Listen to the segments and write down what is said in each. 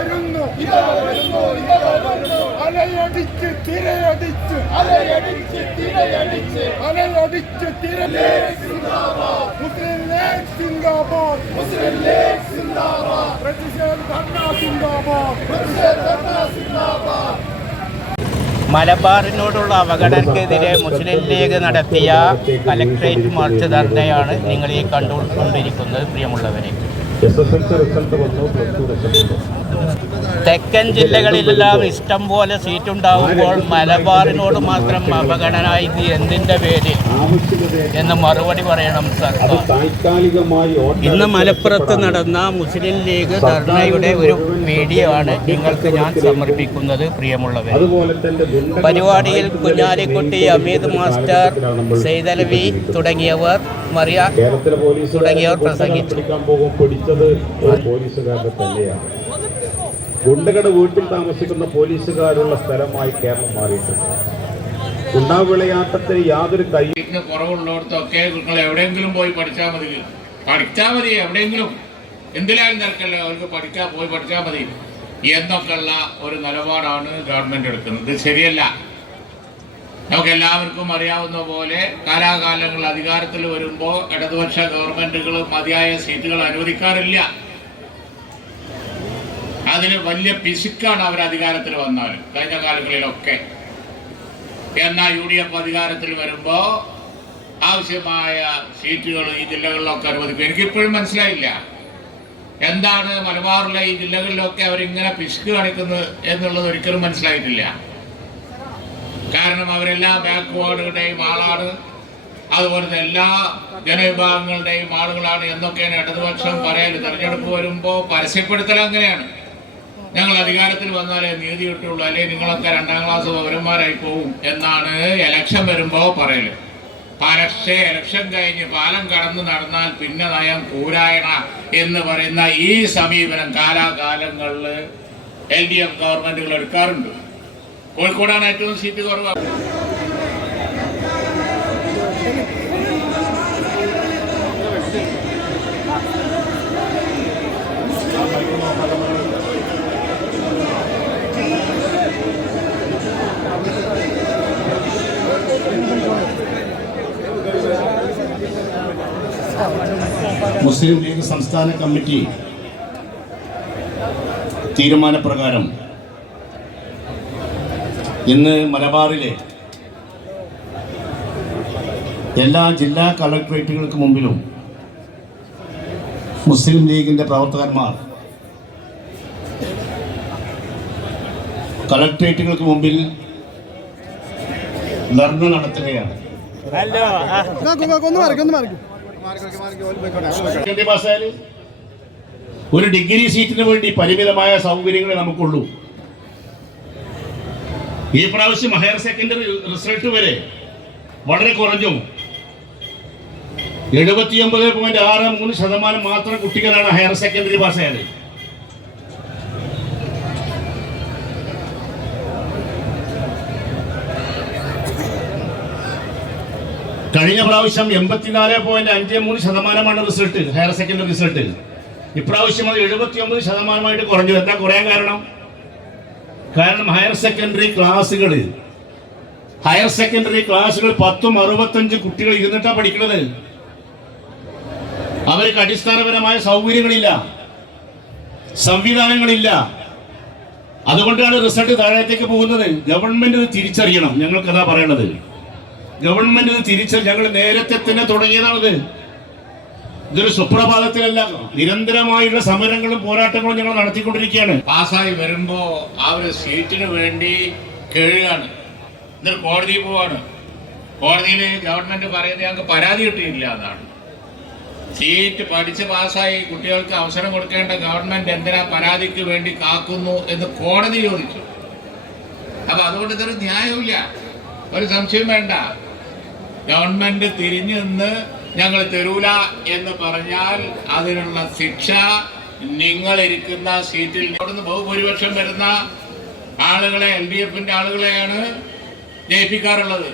വരുന്നു. ഇതാ വരുന്നു ഇതാ വരുന്നു. അലയടിച്ച് തിരയടിച്ച്. അലയടിച്ച് തിരയടിച്ച്. അലയടിച്ച് തിര മുസ്ലിം ലീഗ് സിന്ദാബാദ്. മുസ്ലിം ലീഗ് സിന്ദാബാദ്. പ്രതിഷേധ ധർണ സിന്ദാബാദ്. പ്രതിഷേധ സിന്ദാബാദ്. മലബാറിനോടുള്ള അവഗണനക്കെതിരെ മുസ്ലിം ലീഗ് നടത്തിയ കലക്ട്രേറ്റ് മാർച്ച് ധർണയാണ് നിങ്ങൾ ഈ കണ്ടുകൊണ്ടിരിക്കുന്നത് പ്രിയമുള്ളവരെ. S S L C result വന്നു പ്ലസ് ടു റിസൾട്ട് വന്നു തെക്കൻ ജില്ലകളിലെല്ലാം ഇഷ്ടം പോലെ സീറ്റുണ്ടാവുമ്പോൾ മലബാറിനോട് മാത്രം അവഗണന ഇത് എന്തിന്റെ പേരിൽ എന്ന് മറുപടി പറയണം സർക്കാർ ഇന്ന് മലപ്പുറത്ത് നടന്ന മുസ്ലിം ലീഗ് ധർണയുടെ ഒരു മീഡിയയാണ് ആണ് നിങ്ങൾക്ക് ഞാൻ സമർപ്പിക്കുന്നത് പ്രിയമുള്ളവർ പരിപാടിയിൽ കുഞ്ഞാലിക്കുട്ടി അമീദ് മാസ്റ്റർ സെയ്തലവി തുടങ്ങിയവർ മറിയ തുടങ്ങിയവർ പ്രസംഗിച്ചു. ഗുണ്ടകളുടെ വീട്ടിൽ താമസിക്കുന്ന പോലീസുകാരുള്ള സ്ഥലമായി കേരളം മാറിയിട്ടുണ്ട്. ഗുണ്ടാവിളയാട്ടത്തിന് യാതൊരു കൈ കുറവുള്ളവർക്കൊക്കെ നിങ്ങൾ എവിടെയെങ്കിലും പോയി പഠിച്ചാൽ മതി. പഠിച്ചാൽ മതി എവിടെയെങ്കിലും. എന്തിലായാലും നിരക്കല്ല അവർക്ക് പഠിക്കാൻ പോയി പഠിച്ചാൽ മതി എന്നൊക്കെയുള്ള ഒരു നിലപാടാണ് ഗവൺമെന്റ് എടുക്കുന്നത്. ശരിയല്ല. നമുക്ക് എല്ലാവർക്കും അറിയാവുന്ന പോലെ കാലാകാലങ്ങൾ അധികാരത്തിൽ വരുമ്പോൾ ഇടതുപക്ഷ ഗവൺമെന്റുകൾ മതിയായ സീറ്റുകൾ അനുവദിക്കാറില്ല. അതിന് വലിയ പിശുക്കാണ് അവർ അധികാരത്തിൽ വന്നാൽ കഴിഞ്ഞ കാലങ്ങളിലൊക്കെ. എന്നാൽ യു ഡി എഫ് അധികാരത്തിൽ വരുമ്പോൾ ആവശ്യമായ സീറ്റുകൾ ഈ ജില്ലകളിലൊക്കെ അനുവദിക്കും. എനിക്കിപ്പോഴും മനസ്സിലായില്ല. എന്താണ് മലബാറിലെ ഈ ജില്ലകളിലൊക്കെ അവരിങ്ങനെ പിശുക്ക് കാണിക്കുന്നത് എന്നുള്ളത് ഒരിക്കലും മനസ്സിലായിട്ടില്ല. കാരണം അവരെല്ലാ ബാക്ക്വേർഡുകളുടെയും ആളാണ്. അതുപോലെ തന്നെ എല്ലാ ജനവിഭാഗങ്ങളുടെയും ആളുകളാണ് എന്നൊക്കെയാണ് ഇടതുപക്ഷം പറയൽ തെരഞ്ഞെടുപ്പ് വരുമ്പോൾ പരസ്യപ്പെടുത്തൽ അങ്ങനെയാണ്. ഞങ്ങൾ അധികാരത്തിൽ വന്നാലേ നീതി കിട്ടുള്ളൂ അല്ലെങ്കിൽ നിങ്ങളൊക്കെ രണ്ടാം ക്ലാസ് പൗരന്മാരായി പോവും എന്നാണ് എലക്ഷൻ വരുമ്പോൾ പറയൽ. പക്ഷേ എലക്ഷൻ കഴിഞ്ഞ് പാലം കടന്നു നടന്നാൽ പിന്നെ നയം കൂരായണ എന്ന് പറയുന്ന ഈ സമീപനം കാലാകാലങ്ങളിൽ എൽ ഡി എഫ് ഗവൺമെന്റുകൾ എടുക്കാറുണ്ട്. കോഴിക്കോടാണ് ഏറ്റവും സീറ്റ് കുറവ്. മുസ്ലിം ലീഗ് സംസ്ഥാന കമ്മിറ്റി? തീരുമാനപ്രകാരം ഇന്ന് മലബാറിലെ എല്ലാ ജില്ലാ കളക്ട്രേറ്റുകൾക്ക് മുമ്പിലും മുസ്ലിം ലീഗിന്റെ പ്രവർത്തകന്മാർ കളക്ട്രേറ്റുകൾക്ക് മുമ്പിൽ ധർണ നടത്തുകയാണ്. ഒന്ന് പാസ്സായാൽ ഒരു ഡിഗ്രി സീറ്റിന് വേണ്ടി പരിമിതമായ സൗകര്യങ്ങളെ നമുക്കുള്ളൂ. ഈ പ്രാവശ്യം ഹയർ സെക്കൻഡറി റിസൾട്ട് വരെ വളരെ കുറഞ്ഞു. എഴുപത്തിയൊമ്പത് പോയിന്റ് ആറ് മൂന്ന് ശതമാനം മാത്രം കുട്ടികളാണ് ഹയർ സെക്കൻഡറി പാസ്സായത്. കഴിഞ്ഞ പ്രാവശ്യം എൺപത്തിനാല് പോയിന്റ് അഞ്ച് മൂന്ന് ശതമാനമാണ് റിസൾട്ട് ഹയർ സെക്കൻഡറി റിസൾട്ട് ഇപ്രാവശ്യം അത് എഴുപത്തി ഒമ്പത് ശതമാനമായിട്ട് കുറഞ്ഞു. എന്താ കുറയാൻ കാരണം? കാരണം ഹയർ സെക്കൻഡറി ക്ലാസ്സുകൾ ഹയർ സെക്കൻഡറി ക്ലാസ്സുകൾ പത്തും അറുപത്തഞ്ച് കുട്ടികൾ ഇരുന്നിട്ടാ പഠിക്കുന്നത് അവർക്ക് അടിസ്ഥാനപരമായ സൗകര്യങ്ങളില്ല സംവിധാനങ്ങളില്ല. അതുകൊണ്ടാണ് റിസൾട്ട് താഴത്തേക്ക് പോകുന്നത്. ഗവൺമെന്റ് ഇത് തിരിച്ചറിയണം. ഞങ്ങൾക്കതാ പറയണത്. ഗവൺമെന്റ് തിരിച്ചു ഞങ്ങൾ നേരത്തെ തന്നെ തുടങ്ങിയതാണത്. ഇതൊരു സുപ്രഭാതത്തിലല്ല. നിരന്തരമായുള്ള സമരങ്ങളും പോരാട്ടങ്ങളും ഞങ്ങൾ നടത്തിക്കൊണ്ടിരിക്കുകയാണ്. പാസ്സായി വരുമ്പോ ആ ഒരു സീറ്റിന് വേണ്ടി കേഴുകയാണ് എന്നിട്ട് കോടതി പോവാണ്. കോടതിയിൽ ഗവൺമെന്റ് പറയുന്നത് ഞങ്ങൾക്ക് പരാതി കിട്ടിയില്ല എന്നാണ്. സീറ്റ് പഠിച്ച് പാസ്സായി കുട്ടികൾക്ക് അവസരം കൊടുക്കേണ്ട ഗവൺമെന്റ് എന്തിനാ പരാതിക്ക് വേണ്ടി കാക്കുന്നു എന്ന് കോടതി ചോദിച്ചു. അപ്പൊ അതുകൊണ്ട് ഇതൊരു ന്യായമില്ല ഒരു സംശയം വേണ്ട. ഗവൺമെന്റ് തിരിഞ്ഞു നിന്ന് ഞങ്ങൾ തരൂല എന്ന് പറഞ്ഞാൽ അതിനുള്ള ശിക്ഷ നിങ്ങൾ ഇരിക്കുന്ന സീറ്റിൽ അവിടുന്ന് ബഹുഭൂരിപക്ഷം വരുന്ന ആളുകളെ എൽ ഡി എഫിന്റെ ആളുകളെയാണ് ജയിപ്പിക്കാറുള്ളത്.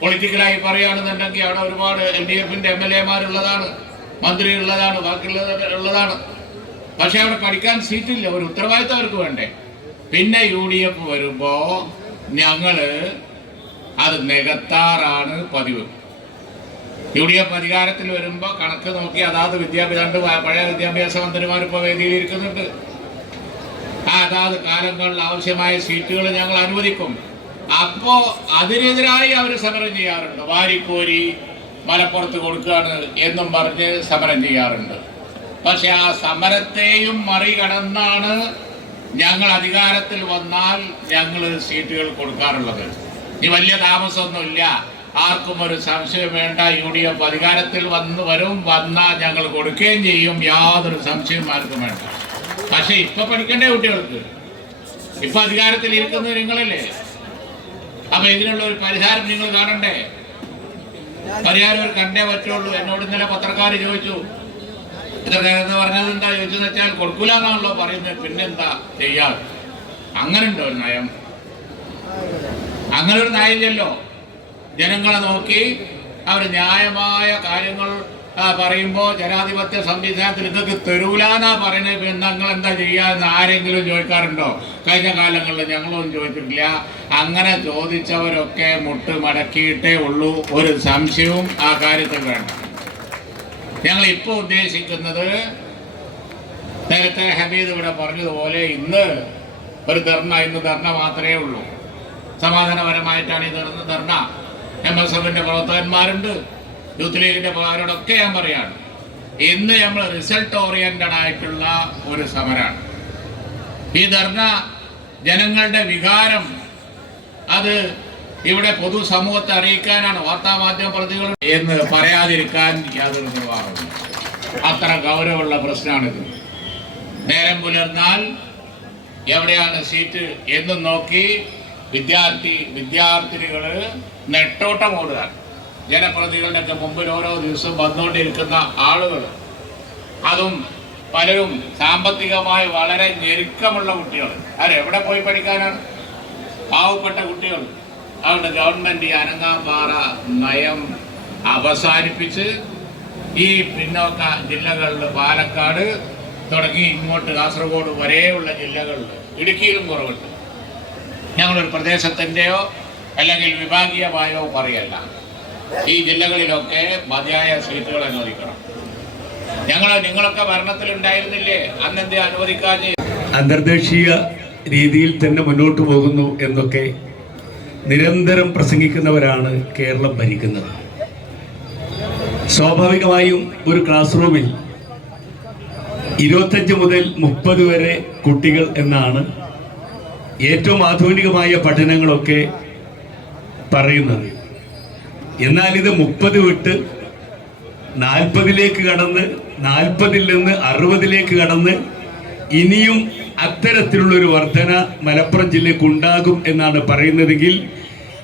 പൊളിറ്റിക്കലായി പറയുകയാണെന്നുണ്ടെങ്കിൽ അവിടെ ഒരുപാട് എൽ ഡി എഫിന്റെ എം എൽ എമാരുള്ളതാണ് മന്ത്രി ഉള്ളതാണ് ബാക്കിയുള്ളത് ഉള്ളതാണ് പക്ഷെ അവിടെ പഠിക്കാൻ സീറ്റില്ല ഒരു ഉത്തരവാദിത്തം അവർക്ക് വേണ്ടേ? പിന്നെ യു ഡി എഫ് വരുമ്പോ ഞങ്ങൾ അത് നികത്താറാണ് പതിവ്. യു ഡി എഫ് അധികാരത്തിൽ വരുമ്പോൾ കണക്ക് നോക്കി അതാത് വിദ്യാഭ്യാസ രണ്ട് പഴയ വിദ്യാഭ്യാസ മന്ത്രിമാർ ഇപ്പോൾ വേദിയിൽ ഇരിക്കുന്നുണ്ട് ആ അതാത് കാലങ്ങളിൽ ആവശ്യമായ സീറ്റുകൾ ഞങ്ങൾ അനുവദിക്കും. അപ്പോ അതിനെതിരായി അവർ സമരം ചെയ്യാറുണ്ട്. വാരിക്കോരി മലപ്പുറത്ത് കൊടുക്കുകയാണ് എന്നും പറഞ്ഞ് സമരം ചെയ്യാറുണ്ട്. പക്ഷെ ആ സമരത്തെയും മറികടന്നാണ് ഞങ്ങൾ അധികാരത്തിൽ വന്നാൽ ഞങ്ങൾ സീറ്റുകൾ കൊടുക്കാറുള്ളത്. ഇനി വലിയ താമസമൊന്നുമില്ല. ആർക്കും ഒരു സംശയം വേണ്ട. യു ഡി എഫ് അധികാരത്തിൽ വന്ന് വരും. വന്നാൽ ഞങ്ങൾ കൊടുക്കുകയും ചെയ്യും. യാതൊരു സംശയം ആർക്കും വേണ്ട. പക്ഷെ ഇപ്പൊ പഠിക്കണ്ടേ കുട്ടികൾക്ക്? ഇപ്പൊ അധികാരത്തിൽ ഇരിക്കുന്നത് നിങ്ങളല്ലേ? അപ്പൊ ഇതിനുള്ള ഒരു പരിഹാരം നിങ്ങൾ കാണണ്ടേ? പരിഹാരം ഒരു കണ്ടേ പറ്റുള്ളൂ. എന്നോട് ഇന്നലെ പത്രക്കാർ ചോദിച്ചു ഇത് നേരത്തെ പറഞ്ഞത് എന്താ? ചോദിച്ചെന്ന് വെച്ചാൽ കൊടുക്കൂലെന്നാണല്ലോ പറയുന്നത്. പിന്നെന്താ ചെയ്യാറ് അങ്ങനെ ഉണ്ടോ നയം? അങ്ങനെ ഒരു നയമില്ലല്ലോ ജനങ്ങളെ നോക്കി അവർ ന്യായമായ കാര്യങ്ങൾ പറയുമ്പോ പറയുമ്പോൾ ജനാധിപത്യ സംവിധാനത്തിൽ ഇതൊക്കെ തരൂലാന്നാ പറയുന്നത് പിന്നെ ഞങ്ങൾ എന്താ ചെയ്യാന്ന് ആരെങ്കിലും ചോദിക്കാറുണ്ടോ? കഴിഞ്ഞ കാലങ്ങളിൽ ഞങ്ങളൊന്നും ചോദിച്ചിട്ടില്ല. അങ്ങനെ ചോദിച്ചവരൊക്കെ മുട്ട് മടക്കിയിട്ടേ ഉള്ളൂ. ഒരു സംശയവും ആ കാര്യത്തിൽ വേണ്ട. ഞങ്ങൾ ഇപ്പോൾ ഉദ്ദേശിക്കുന്നത് നേരത്തെ ഹമീദ് ഇവിടെ പറഞ്ഞതുപോലെ ഇന്ന് ഒരു ധർണ ഇന്ന് ധർണ മാത്രമേ ഉള്ളൂ. സമാധാനപരമായിട്ടാണ് ഈ നടന്ന ധർണ. എം എസ് എഫിന്റെ പ്രവർത്തകന്മാരുണ്ട്. യൂത്ത് ലീഗിന്റെ പ്രവർത്തകരോടൊക്കെ ഞാൻ പറയാണ്. ഇന്ന് നമ്മൾ റിസൾട്ട് ഓറിയന്റഡ് ആയിട്ടുള്ള ഒരു സമരാണ്. ഈ ധർണ ജനങ്ങളുടെ വികാരം അത് ഇവിടെ പൊതുസമൂഹത്തെ അറിയിക്കാനാണ് വാർത്താ മാധ്യമ പ്രതികൾ എന്ന് പറയാതിരിക്കാൻ യാതൊരു നിർവാഹമില്ല അത്ര ഗൗരവമുള്ള പ്രശ്നമാണിത്. നേരം പുലർന്നാൽ എവിടെയാണ് സീറ്റ് എന്നും നോക്കി വിദ്യാർത്ഥി വിദ്യാർത്ഥിനികൾ നെട്ടോട്ടം ഓടുക. ജനപ്രതികളുടെയൊക്കെ മുമ്പിൽ ഓരോ ദിവസവും വന്നുകൊണ്ടിരിക്കുന്ന ആളുകൾ അതും പലരും സാമ്പത്തികമായി വളരെ ഞെരുക്കമുള്ള കുട്ടികൾ അവരെവിടെ പോയി പഠിക്കാനാണ്? പാവപ്പെട്ട കുട്ടികൾ അതുകൊണ്ട് ഗവൺമെന്റ് ഈ അനങ്ങാമ്പാറ നയം അവസാനിപ്പിച്ച് ഈ പിന്നോക്ക ജില്ലകളിൽ പാലക്കാട് തുടങ്ങി ഇങ്ങോട്ട് കാസർഗോഡ് വരെയുള്ള ജില്ലകളിൽ ഇടുക്കിയിലും കുറവുണ്ട്. ഞങ്ങളൊരു പ്രദേശത്തിന്റെയോ അല്ലെങ്കിൽ വിഭാഗീയമായോ പറയല്ല. ഈ ജില്ലകളിലൊക്കെ മതിയായ സീറ്റുകൾ അനുവദിക്കണം. ഞങ്ങൾ നിങ്ങളൊക്കെ ഭരണത്തിലുണ്ടായിരുന്നില്ലേ? അന്നെന്തേ അനുവദിക്കാതെ അന്തർദേശീയ രീതിയിൽ തന്നെ മുന്നോട്ട് പോകുന്നു എന്നൊക്കെ നിരന്തരം പ്രസംഗിക്കുന്നവരാണ് കേരളം ഭരിക്കുന്നത്. സ്വാഭാവികമായും ഒരു ക്ലാസ് റൂമിൽ ഇരുപത്തഞ്ച് മുതൽ മുപ്പത് വരെ കുട്ടികൾ എന്നാണ് ഏറ്റവും ആധുനികമായ പഠനങ്ങളൊക്കെ പറയുന്നത്. എന്നാൽ ഇത് മുപ്പത് വിട്ട് നാൽപ്പതിലേക്ക് കടന്ന് നാൽപ്പതിൽ നിന്ന് അറുപതിലേക്ക് കടന്ന് ഇനിയും അത്തരത്തിലുള്ളൊരു വർധന മലപ്പുറം ജില്ലയ്ക്ക് ഉണ്ടാകും എന്നാണ് പറയുന്നതെങ്കിൽ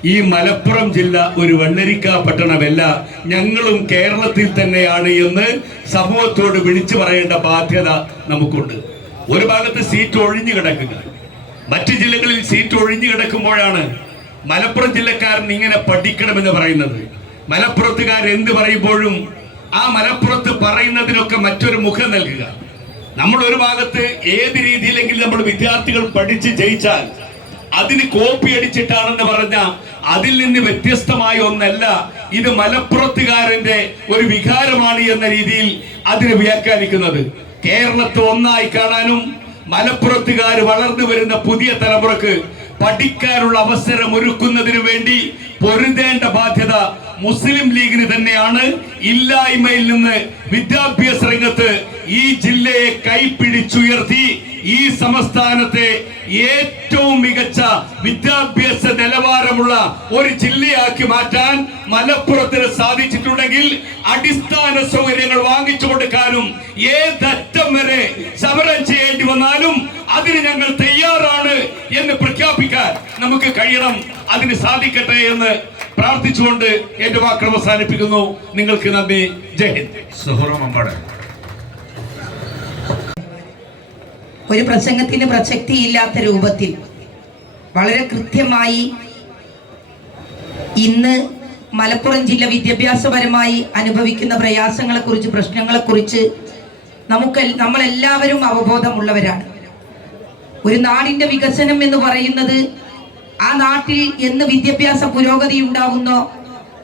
ഈ മലപ്പുറം ജില്ല ഒരു വെള്ളരിക്ക പട്ടണമല്ല. ഞങ്ങളും കേരളത്തിൽ തന്നെയാണ് എന്ന് സമൂഹത്തോട് വിളിച്ചു പറയേണ്ട ബാധ്യത നമുക്കുണ്ട്. ഒരു ഭാഗത്ത് സീറ്റ് ഒഴിഞ്ഞു കിടക്കുക മറ്റു ജില്ലകളിൽ സീറ്റ് ഒഴിഞ്ഞു കിടക്കുമ്പോഴാണ് മലപ്പുറം ജില്ലക്കാരൻ ഇങ്ങനെ പഠിക്കണമെന്ന് പറയുന്നത്. മലപ്പുറത്തുകാർ എന്ത് പറയുമ്പോഴും ആ മലപ്പുറത്ത് പറയുന്നതിനൊക്കെ മറ്റൊരു മുഖം നൽകുക. നമ്മൾ ഒരു ഭാഗത്ത് ഏത് രീതിയിലെങ്കിലും നമ്മൾ വിദ്യാർത്ഥികൾ പഠിച്ച് ജയിച്ചാൽ അതിന് കോപ്പി അടിച്ചിട്ടാണെന്ന് പറഞ്ഞ അതിൽ നിന്ന് വ്യത്യസ്തമായ ഒന്നല്ല ഇത് മലപ്പുറത്തുകാരന്റെ ഒരു വികാരമാണ് എന്ന രീതിയിൽ അതിനെ വ്യാഖ്യാനിക്കുന്നത്. കേരളത്തെ ഒന്നായി കാണാനും മലപ്പുറത്തുകാർ വളർന്നു വരുന്ന പുതിയ തലമുറയ്ക്ക് പഠിക്കാനുള്ള അവസരം ഒരുക്കുന്നതിന് വേണ്ടി പൊരുതേണ്ട ബാധ്യത മുസ്ലിം ലീഗിന് തന്നെയാണ്. ഇല്ലായ്മയിൽ നിന്ന് വിദ്യാഭ്യാസ രംഗത്ത് ഈ ജില്ലയെ കൈപ്പിടിച്ചുയർത്തി ഈ സംസ്ഥാനത്തെ ഏറ്റവും മികച്ച വിദ്യാഭ്യാസ നിലവാരമുള്ള ഒരു ജില്ലയാക്കി മാറ്റാൻ മലപ്പുറത്തിന് സാധിച്ചിട്ടുണ്ടെങ്കിൽ അടിസ്ഥാന സൗകര്യങ്ങൾ വാങ്ങിച്ചു കൊടുക്കാനും ഏതറ്റം വരെ സമരം ചെയ്യേണ്ടി വന്നാലും അതിന് ഞങ്ങൾ തയ്യാറാണ് എന്ന് പ്രഖ്യാപിക്കാൻ നമുക്ക് കഴിയണം. അതിന് സാധിക്കട്ടെ എന്ന് പ്രാർത്ഥിച്ചുകൊണ്ട് എന്റെ വാക്കുകൾ അവസാനിപ്പിക്കുന്നു. നിങ്ങൾക്ക് നന്ദി. ജയ് ഹിന്ദ്. ഒരു പ്രസംഗത്തിന് പ്രസക്തിയില്ലാത്ത രൂപത്തിൽ വളരെ കൃത്യമായി ഇന്ന് മലപ്പുറം ജില്ല വിദ്യാഭ്യാസപരമായി അനുഭവിക്കുന്ന പ്രയാസങ്ങളെക്കുറിച്ച് പ്രശ്നങ്ങളെക്കുറിച്ച് നമുക്ക് നമ്മളെല്ലാവരും അവബോധമുള്ളവരാണ്. ഒരു നാടിന്റെ വികസനം എന്ന് പറയുന്നത് ആ നാട്ടിൽ എന്ന് വിദ്യാഭ്യാസ പുരോഗതി ഉണ്ടാകുന്നോ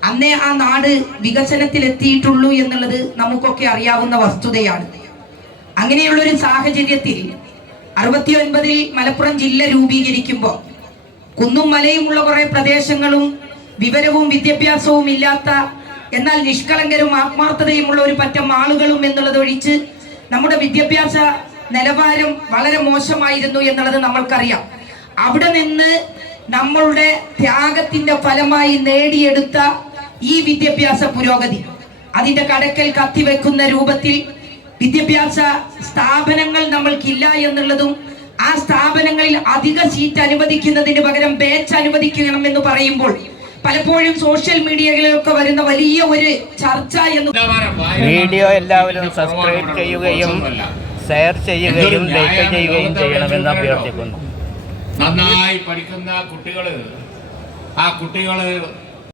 അന്നേ ആ നാട് വികസനത്തിൽ എത്തിയിട്ടുള്ളൂ എന്നുള്ളത് നമുക്കൊക്കെ അറിയാവുന്ന വസ്തുതയാണ്. അങ്ങനെയുള്ള ഒരു സാഹചര്യത്തിൽ അറുപത്തി ഒൻപതിൽ മലപ്പുറം ജില്ല രൂപീകരിക്കുമ്പോൾ കുന്നും മലയുമുള്ള കുറെ പ്രദേശങ്ങളും വിവരവും വിദ്യാഭ്യാസവും ഇല്ലാത്ത എന്നാൽ നിഷ്കളങ്കരും ആത്മാർത്ഥതയുമുള്ള ഒരു പറ്റം ആളുകളും എന്നുള്ളത് ഒഴിച്ച് നമ്മുടെ വിദ്യാഭ്യാസ നിലവാരം വളരെ മോശമായിരുന്നു എന്നുള്ളത് നമ്മൾക്കറിയാം. അവിടെ നിന്ന് നമ്മളുടെ ത്യാഗത്തിന്റെ ഫലമായി നേടിയെടുത്ത ഈ വിദ്യാഭ്യാസ പുരോഗതി അതിന്റെ കടക്കൽ കത്തിവെക്കുന്ന രൂപത്തിൽ വിദ്യാഭ്യാസ സ്ഥാപനങ്ങൾ നമ്മൾക്കില്ല എന്നുള്ളതും ആ സ്ഥാപനങ്ങളിൽ അധിക സീറ്റ് അനുവദിക്കുന്നതിന് പകരം ബാച്ച് അനുവദിക്കണം എന്ന് പറയുമ്പോൾ പലപ്പോഴും സോഷ്യൽ മീഡിയകളിലൊക്കെ വരുന്ന വലിയ ഒരു ചർച്ച എന്ന് വീഡിയോ എല്ലാവരും സബ്സ്ക്രൈബ് ചെയ്യുകയും ഷെയർ ചെയ്യുകയും ലൈക്ക് ചെയ്യുകയും ചെയ്യണമെന്ന് അഭ്യർത്ഥിക്കുന്നു. നന്നായി പഠിക്കുന്ന കുട്ടികൾ ആ കുട്ടികൾ